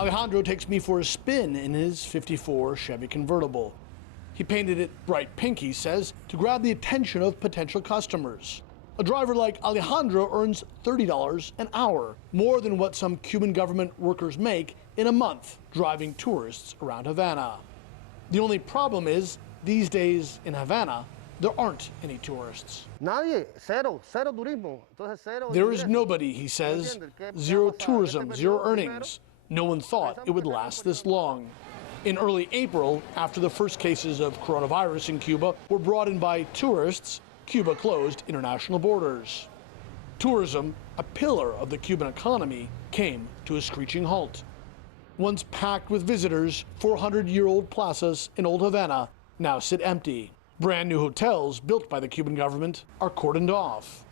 Alejandro takes me for a spin in his '54 Chevy convertible. He painted it bright pink, he says, to grab the attention of potential customers. A driver like Alejandro earns $30 an hour, more than what some Cuban government workers make in a month driving tourists around Havana. The only problem is, these days in Havana, there aren't any tourists. Nadie, cero turismo. Entonces, cero There is ingresos. nobody, he says. Zero tourism, zero earnings. No one thought it would last this long. In early April, after the first cases of coronavirus in Cuba were brought in by tourists, Cuba closed international borders. Tourism, a pillar of the Cuban economy, came to a screeching halt. Once packed with visitors, 400-year-old plazas in Old Havana now sit empty. Brand new hotels built by the Cuban government are cordoned off.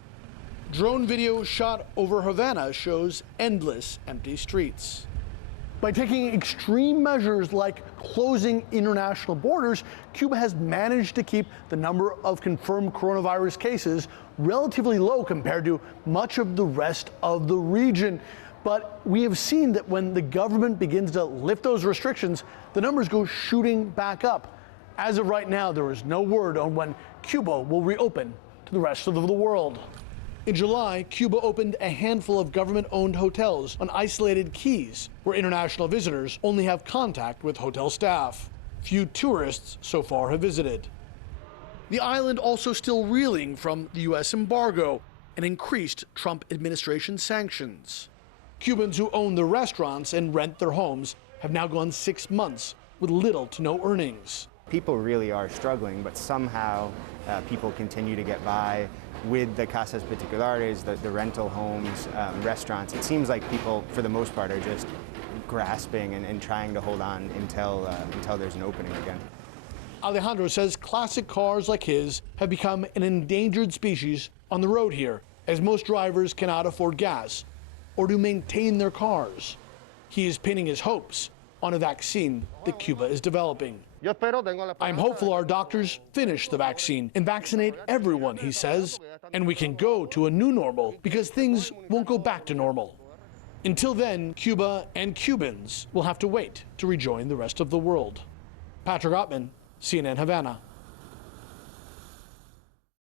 Drone video shot over Havana shows endless empty streets. By taking extreme measures like closing international borders, Cuba has managed to keep the number of confirmed coronavirus cases relatively low compared to much of the rest of the region. But we have seen that when the government begins to lift those restrictions, the numbers go shooting back up. As of right now, there is no word on when Cuba will reopen to the rest of the world. In July, Cuba opened a handful of government-owned hotels on isolated keys where international visitors only have contact with hotel staff. Few tourists so far have visited. The island also still reeling from the U.S. embargo and increased Trump administration sanctions. Cubans who own the restaurants and rent their homes have now gone 6 months with little to no earnings. People really are struggling, but somehow people continue to get by with the casas particulares, the rental homes, restaurants. It seems like people, for the most part, are just grasping and trying to hold on until there's an opening again. Alejandro says classic cars like his have become an endangered species on the road here, as most drivers cannot afford gas or to maintain their cars. He is pinning his hopes on a vaccine that Cuba is developing. I'm hopeful our doctors finish the vaccine and vaccinate everyone, he says, and we can go to a new normal because things won't go back to normal. Until then, Cuba and Cubans will have to wait to rejoin the rest of the world. Patrick Oppmann, CNN Havana.